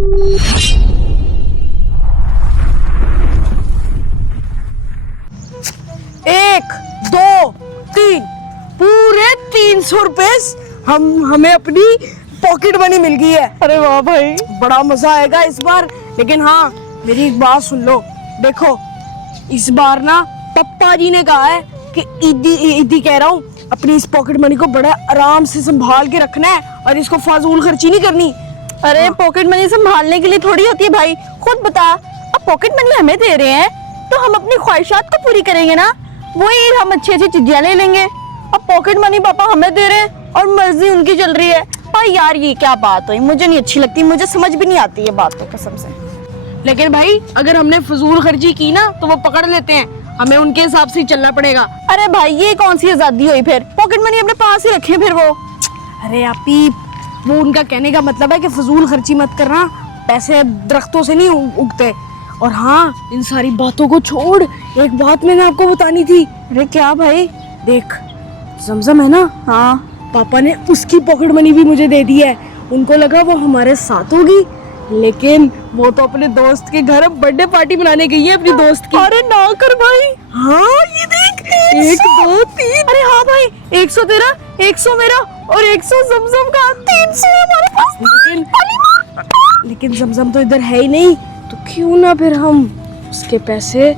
एक, दो, तीन, पूरे 300 रुपए हमें अपनी पॉकेट मनी मिल गई है। अरे वाह भाई, बड़ा मजा आएगा इस बार। लेकिन हाँ, मेरी एक बात सुन लो। देखो, इस बार ना पप्पा जी ने कहा है कि ईदी कह रहा हूँ, अपनी इस पॉकेट मनी को बड़ा आराम से संभाल के रखना है और इसको फाजूल खर्ची नहीं करनी। अरे पॉकेट मनी संभालने के लिए थोड़ी होती है भाई। खुद बता, अब पॉकेट मनी हमें दे रहे हैं तो हम अपनी ख्वाहिशात को पूरी करेंगे ना। वही हम अच्छी अच्छी चीजें ले लेंगे। अब पॉकेट मनी पापा हमें दे रहे हैं और मर्जी उनकी चल रही है। पर यार ये क्या बात हुई, मुझे नहीं अच्छी लगती, मुझे समझ भी नहीं आती ये बात तो कसम से। लेकिन भाई, अगर हमने फजूल खर्ची की ना तो वो पकड़ लेते हैं, हमें उनके हिसाब से ही चलना पड़ेगा। अरे भाई, ये कौन सी आजादी हुई फिर? पॉकेट मनी अपने पास ही रखे फिर वो। अरे आपी, वो उनका कहने का मतलब है कि फजूल खर्ची मत करना, पैसे दरख्तों से नहीं उगते। और हाँ, इन सारी बातों को छोड़, एक बात मैंने आपको बतानी थी। अरे क्या भाई? देख, जमजम है ना, हाँ, पापा ने उसकी पॉकेट मनी भी मुझे दे दी है। उनको लगा वो हमारे साथ होगी, लेकिन वो तो अपने दोस्त के घर बर्थडे पार्टी मनाने गई है अपनी दोस्त की। अरे ना कर भाई। हाँ, ये देख, 1 2 3। अरे हाँ भाई, 100 तेरा, 100 मेरा और 100 जमजम का, 300 हमारे पास। लेकिन जमजम तो इधर है ही नहीं, तो क्यों ना फिर हम उसके पैसे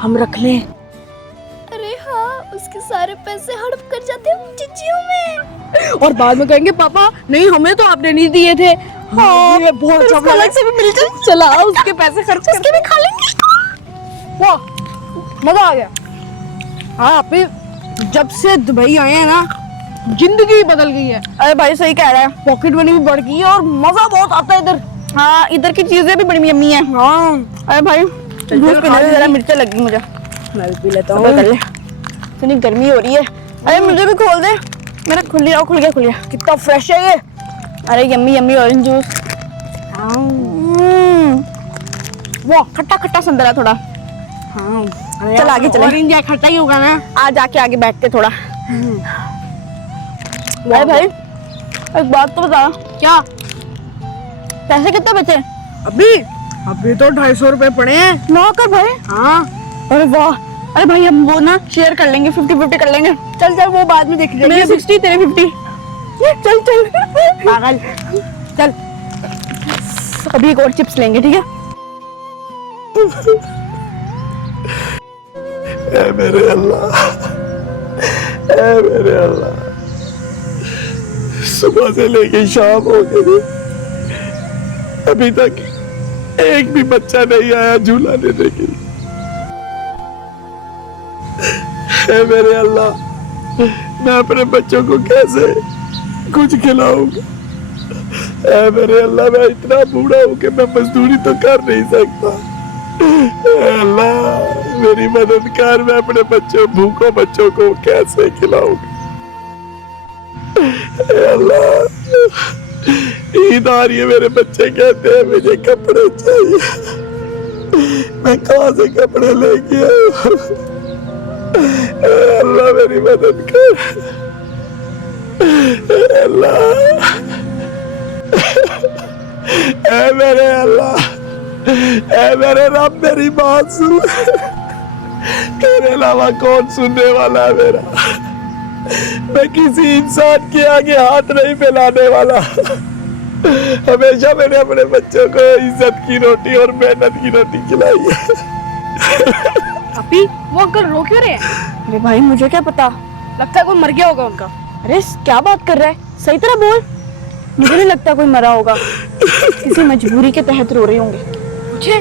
हम रख लें। अरे हाँ, उसके सारे पैसे हड़प कर जाते हैं चिज्जियों में। और बाद में कहेंगे पापा नहीं, हमें तो आपने नहीं दिए थे। हाँ, ये बहुत अच्छा उसको अलग से भी मिल जाए। चला, उसके पैसे खर्च उसके भी खा लेंगे। वाह, मजा आ गया। हाँ आपी, जब से दुबई आए हैं ना, जिंदगी बदल गई है। अरे भाई सही कह रहा है। पॉकेट मनी भी बढ़ गई है और मजा बहुत आता है इधर। हाँ, इधर की चीजें भी बड़ी यम्मी है। हाँ, अरे भाई, जूस पीने से जरा मिर्चें लगी मुझे। मैं भी पी लेता सबर कर हूँ। ले, इतनी गर्मी हो रही है। अरे मुझे भी खोल दे। मेरा खुल गया, खुल गया, खुल गया। कितना फ्रेश है ये। अरे यम्मी यम्मी ऑरेंज जूस। वाह, खट्टा खट्टा संतरा थोड़ा। हाँ, चल आगे चले। ऑरेंज है, खट्टा ही होगा ना। आ जाके आगे बैठते थोड़ा। अरे भाई, एक बात तो बता, क्या? पैसे कितने बचे? अभी तो 250 रुपए पड़े हैं। ना कर भाई। हाँ, अरे वाह। अरे भाई, हम वो ना शेयर कर लेंगे, 50-50 कर लेंगे। चल चल, वो बाद में देख मेरे लेंगे। 60 तेरे 50। चल चल पागल, चल। अभी एक और चिप्स लेंगे, ठीक है? ऐ मेरे अल्लाह, ऐ मेरे अल्लाह, सुबह से लेके शाम हो गई, अभी तक एक भी बच्चा नहीं आया झूला लेने के लिए। ऐ मेरे अल्लाह, मैं अपने बच्चों को कैसे कुछ खिलाऊंगा? ऐ मेरे अल्लाह, मैं इतना बूढ़ा हूं कि मैं मजदूरी तो कर नहीं सकता। ऐ अल्लाह, मेरी मदद कर, मैं अपने भूखों बच्चों को कैसे खिलाऊंगा? ऐ अल्लाह, ईद आ रही है, मेरे बच्चे कहते हैं मुझे कपड़े चाहिए, मैं कहाँ से कपड़े लेके आऊं? अल्लाह मेरी मदद कर। अल्लाह, ऐ मेरे अल्लाह, ऐ मेरे रब, मेरी बात सुन। तेरे अलावा कौन सुनने वाला है मेरा? मैं किसी इंसान के आगे हाथ नहीं फैलाने वाला। हमेशा मैंने अपने बच्चों को इज्जत की रोटी और मेहनत की रोटी खिलाई है। अपी, वो अंकल रो क्यों रहे हैं? अरे भाई, मुझे क्या पता। लगता है कोई मर गया होगा उनका। अरे क्या बात कर रहा है? सही तरह बोल। मुझे नहीं लगता कोई मरा होगा, किसी मजबूरी के तहत रो रहे होंगे। पूछे?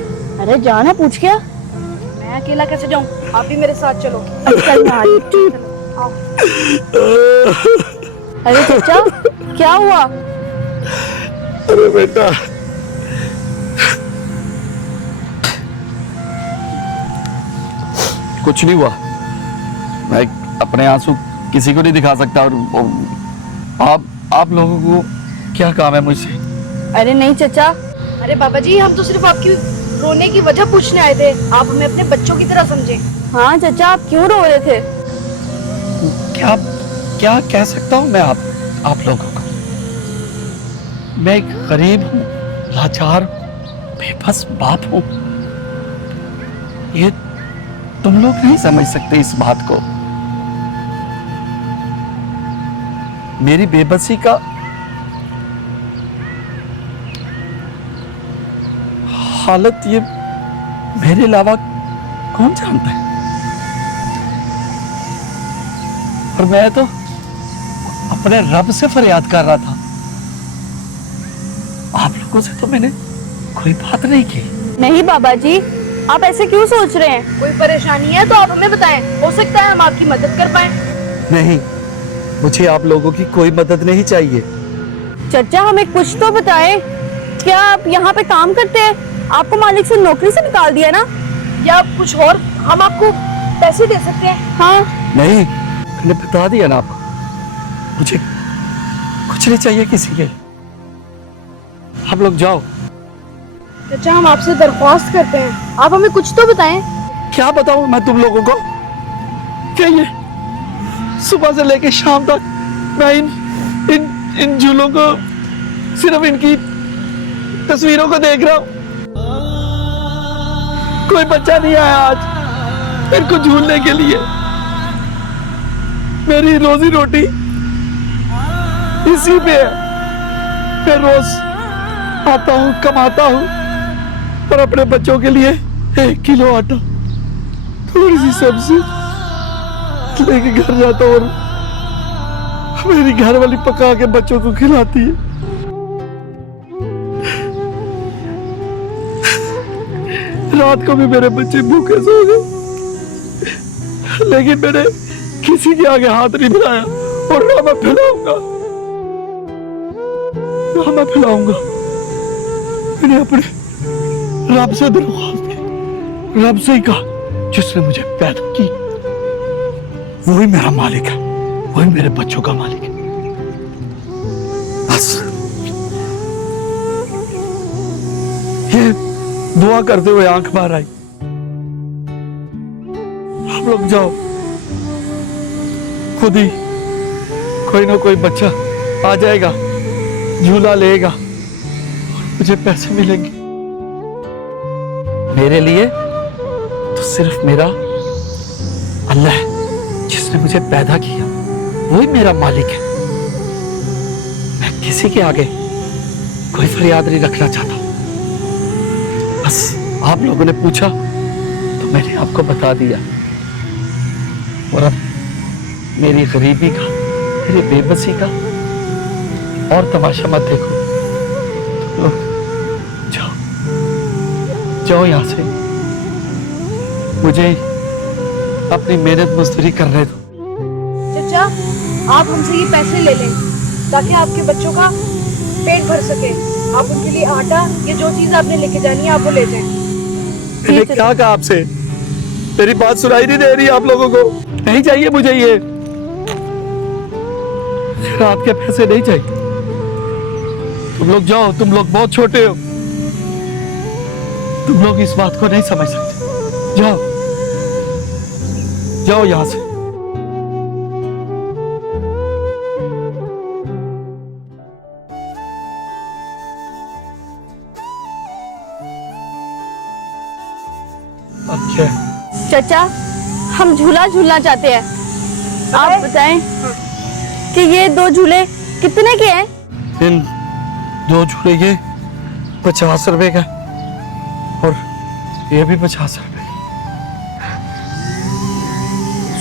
अरे जाना, पूछ क्या? मैं अकेला कैसे जाऊं? आप भी मेरे साथ चलो। चल मैं आ रही हूं। आओ। अरे चाचा, क्या हुआ? अरे बेटा, कुछ नहीं हुआ। मैं अपने आंसू किसी को नहीं दिखा सकता। और आप लोगों को क्या काम है मुझसे? अरे नहीं चाचा। अरे बाबा जी, हम तो सिर्फ आपकी रोने की वजह पूछने आए थे। आप हमें अपने बच्चों की तरह समझे। हाँ चाचा, आप क्यों रो रहे थे? क्या क्या कह सकता हूँ मैं आप लोगों को? मैं एक गरीब हूँ, लाचार बेबस बाप हूं। ये तुम लोग नहीं समझ सकते इस बात को। मेरी बेबसी का हालत ये मेरे अलावा कौन जानता है। और मैं तो अपने रब से फरियाद कर रहा था। आप लोगों से तो मैंने कोई बात नहीं की। नहीं बाबा जी, आप ऐसे क्यों सोच रहे हैं? कोई परेशानी है तो आप हमें बताएं, हो सकता है हम आपकी मदद कर पाए। नहीं, मुझे आप लोगों की कोई मदद नहीं चाहिए। चचा हमें कुछ तो बताएं। क्या आप यहाँ पे काम करते हैं? आपको मालिक से नौकरी से निकाल दिया ना? या कुछ और, हम आपको पैसे दे सकते हैं। हाँ नहीं, मैंने बता दिया ना आपको, मुझे कुछ नहीं चाहिए किसी के। आप लोग जाओ। चाचा हम आपसे दरख्वास्त करते हैं, आप हमें कुछ तो बताएं। क्या बताऊं मैं तुम लोगों को? क्या ये सुबह से लेके शाम तक मैं इन झूलों को, सिर्फ इनकी तस्वीरों को देख रहा हूं। कोई बच्चा नहीं आया आज इनको झूलने के लिए। मेरी रोजी रोटी इसी पे है। मैं रोज आता हूं, कमाता हूं और अपने बच्चों के लिए 1 किलो आटा, थोड़ी सी सब्जी लेके घर जाता हूं और मेरी घर वाली पका के बच्चों को खिलाती है। रात को भी मेरे बच्चे भूखे सो गए, लेकिन मैंने किसी के आगे हाथ नहीं मिलाया और ना मैं फैलाऊंगा, ना मैं फैलाऊंगा। मैंने अपने रब से दरख्वास्त की, रब से ही कहा जिसने मुझे पैदा की, वही मेरा मालिक है, वही मेरे बच्चों का मालिक है। बस ये दुआ करते हुए आंख बाहर आई। आप लोग जाओ, खुद ही कोई ना कोई बच्चा आ जाएगा, झूला लेगा, मुझे पैसे मिलेंगे। मेरे लिए तो सिर्फ मेरा अल्लाह है जिसने मुझे पैदा किया, वही मेरा मालिक है। मैं किसी के आगे कोई फरियाद नहीं रखना चाहता। बस आप लोगों ने पूछा तो मैंने आपको बता दिया। और अब मेरी गरीबी का, मेरी बेबसी का और तमाशा मत देखो। तुम लोग जाओ, जाओ यहां से, मुझे अपनी मेहनत मजदूरी करने दो। चाचा आप हमसे ये पैसे ले लें ताकि आपके बच्चों का पेट भर सके। आप उनके लिए आटा या जो चीज आपने लेके जानी है आप वो ले जाएं। मैंने क्या कहा आपसे? मेरी बात सुनाई नहीं दे रही आप लोगों को? नहीं चाहिए मुझे ये रात के पैसे, नहीं चाहिए। तुम लोग जाओ, तुम लोग बहुत छोटे हो, तुम लोग इस बात को नहीं समझ सकते। जाओ, जाओ यहां से। अब क्या है? चचा हम झूला झूलना चाहते हैं, आप बताएं कि ये 2 झूले कितने के हैं? इन 2 झूले ये 50 रुपए का और ये भी 50 रुपए,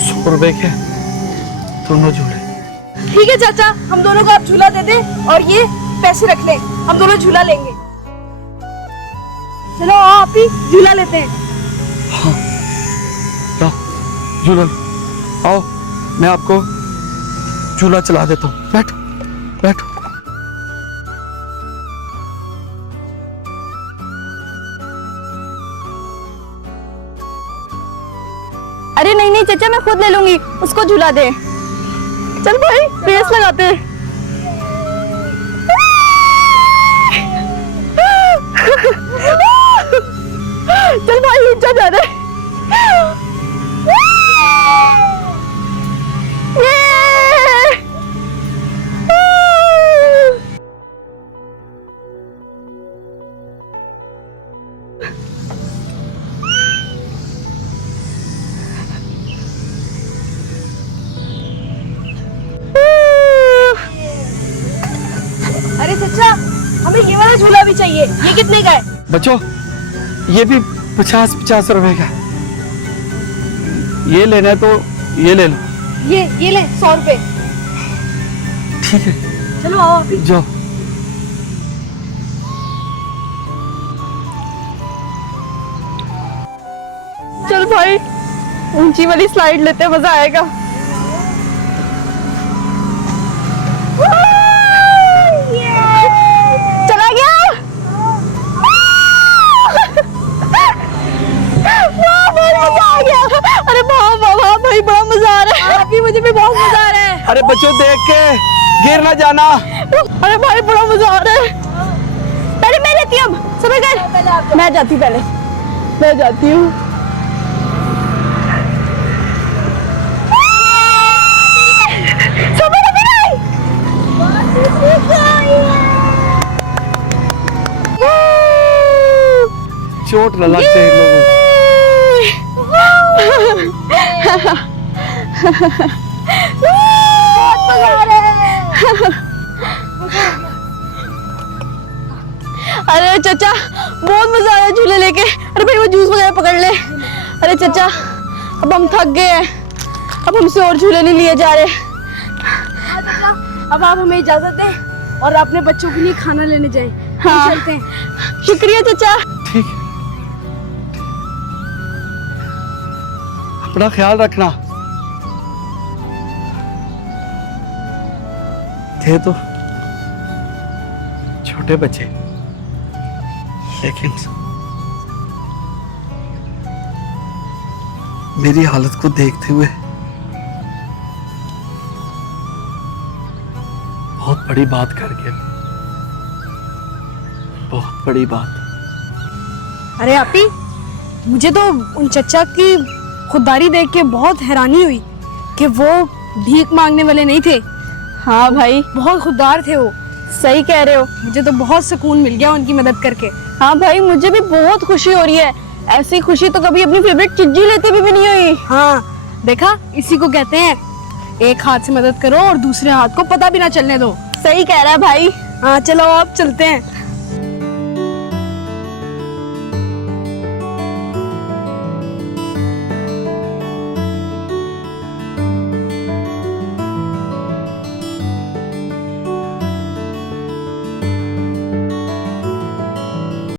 100 रुपए के दोनों झूले। ठीक है चाचा, हम दोनों को आप झूला दे दें और ये पैसे रख लें, हम दोनों झूला लेंगे। चलो आप ही झूला लेते हैं। जाओ झूला, आओ मैं आपको झूला चला देता हूँ। बैठो बैठो। अरे नहीं नहीं चचा, मैं खुद ले लूंगी, उसको झूला दे। चल भाई रेस लगाते हैं। चल भाई ऊंचा जा रहे। अरे चचा, हमें ये वाला झूला भी चाहिए। ये कितने का है? बच्चों, ये भी 50-50 रुपए का है। ये लेना है तो ये ले लो। ये ले 100 रुपए। ठीक है, चलो आओ अभी। जाओ। चल भाई, ऊंची वाली स्लाइड लेते, मजा आएगा। चला गया। वाह, बहुत मजा आ गया। अरे वाह वाह वाह भाई, बड़ा मजा आ रहा है। अभी मुझे भी बहुत मजा आ रहा है। अरे बच्चों, देख के गिर ना जाना। अरे भाई, बड़ा मजा आ रहा है। पहले मैं लेती हूँ, समझ गए? मैं जाती, पहले मैं जाती हूँ। चोट न लग जाए इन लोगों अरे चचा, बहुत मजा आया झूले लेके। अरे भाई, वो जूस वगैरह पकड़ ले। अरे चचा, अब हम थक गए हैं, अब हमसे और झूले नहीं लिए जा रहे। चचा, अब आप हमें इजाजत दें और अपने बच्चों के लिए खाना लेने जाएं। हाँ। चलते हैं। शुक्रिया चचा। ठीक है, अपना ख्याल रखना। थे तो छोटे बच्चे, लेकिन मेरी हालत को देखते हुए बहुत बड़ी बात कर गए, बहुत बड़ी बात। अरे आपी, मुझे तो उन चचा की खुददारी देख के बहुत हैरानी हुई कि वो भीख मांगने वाले नहीं थे। हाँ भाई, बहुत खुददार थे वो। सही कह रहे हो। मुझे तो बहुत सुकून मिल गया उनकी मदद करके। हाँ भाई, मुझे भी बहुत खुशी हो रही है। ऐसी खुशी तो कभी अपनी फेवरेट चिज्जी लेते भी नहीं हुई। हाँ, देखा, इसी को कहते हैं एक हाथ से मदद करो और दूसरे हाथ को पता भी ना चलने दो। सही कह रहा है भाई। हाँ चलो, अब चलते हैं।